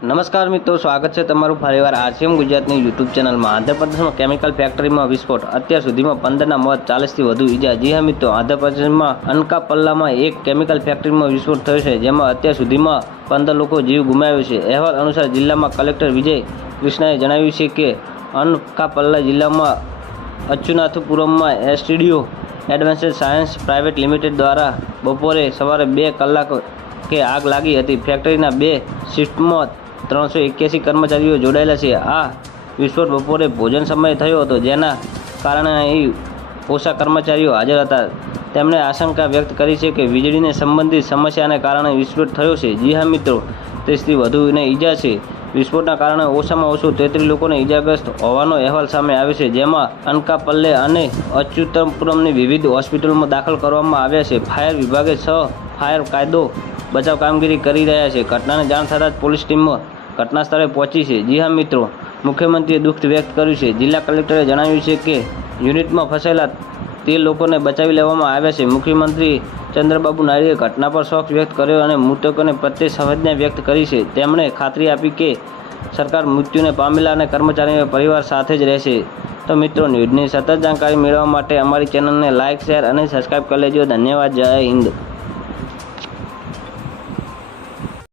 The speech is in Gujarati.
નમસ્કાર મિત્રો, સ્વાગત છે તમારું ફરીવાર આરસીએમ ગુજરાતની યુટ્યુબ ચેનલમાં. આંધ્રપ્રદેશમાં કેમિકલ ફેક્ટરીમાં વિસ્ફોટ. અત્યાર સુધીમાં પંદરના મોત ચાલીસથી વધુ ઈજા. જી હા મિત્રો, આંધ્રપ્રદેશમાં અનકાપલ્લામાં એક કેમિકલ ફેક્ટરીમાં વિસ્ફોટ થયો છે, જેમાં અત્યાર સુધીમાં પંદર લોકો જીવ ગુમાવ્યો છે. અહેવાલ અનુસાર જિલ્લામાં કલેક્ટર વિજય કૃષ્ણાએ જણાવ્યું છે કે, અનકાપલ્લા જિલ્લામાં અચ્યુનાથપુરમમાં STDO advanced science private limited દ્વારા બપોરે સવારે બે કલાક કે આગ લાગી હતી. ફેક્ટરીના બે શિફ્ટમાં ત્રણસો એક્યાસી કર્મચારીઓ જોડાયેલા છે. આ વિસ્ફોટ બપોરે ભોજન સમયે થયો હતો, જેના કારણે અહીં ઓછા કર્મચારીઓ હાજર હતા. તેમણે આશંકા વ્યક્ત કરી છે કે વીજળીને સંબંધિત સમસ્યાને કારણે વિસ્ફોટ થયો છે. જી હા, મિત્રો, ત્રીસથી વધુને ઈજા છે. વિસ્ફોટના કારણે ઓછામાં ઓછું તેત્રીસ લોકોને ઈજાગ્રસ્ત હોવાનો અહેવાલ સામે આવ્યો છે, જેમાં અનકાપલ્લે અને અચ્યુતમપુરમની વિવિધ હોસ્પિટલમાં દાખલ કરવામાં આવ્યા છે. ફાયર વિભાગે છ ફાયર કાયદો બચાવ કામગીરી કરી રહ્યા છે. ઘટનાને જાણ થતાં જ પોલીસ ટીમો ઘટના સ્થળે પહોંચી છે. જી હા, મિત્રો. મુખ્યમંત્રીએ દુઃખ વ્યક્ત કર્યું છે. જિલ્લા કલેક્ટરે જણાવ્યું છે કે, યુનિટમાં ફસાયેલા તે લોકોને બચાવી લેવામાં આવ્યા છે. મુખ્યમંત્રી ચંદ્રબાબુ નાયડુએ ઘટના પર શોક વ્યક્ત કર્યો અને મૃતકોને પ્રત્યે સંવેદના વ્યક્ત કરી છે. તેમણે ખાતરી આપી કે, સરકાર મૃત્યુને પામેલા અને કર્મચારીઓના પરિવાર સાથે જ રહેશે. તો મિત્રો, ન્યૂઝની સતત જાણકારી મેળવવા માટે અમારી ચેનલને લાઇક શેર અને સબસ્ક્રાઈબ કરી લેજો. ધન્યવાદ. જય હિન્દ.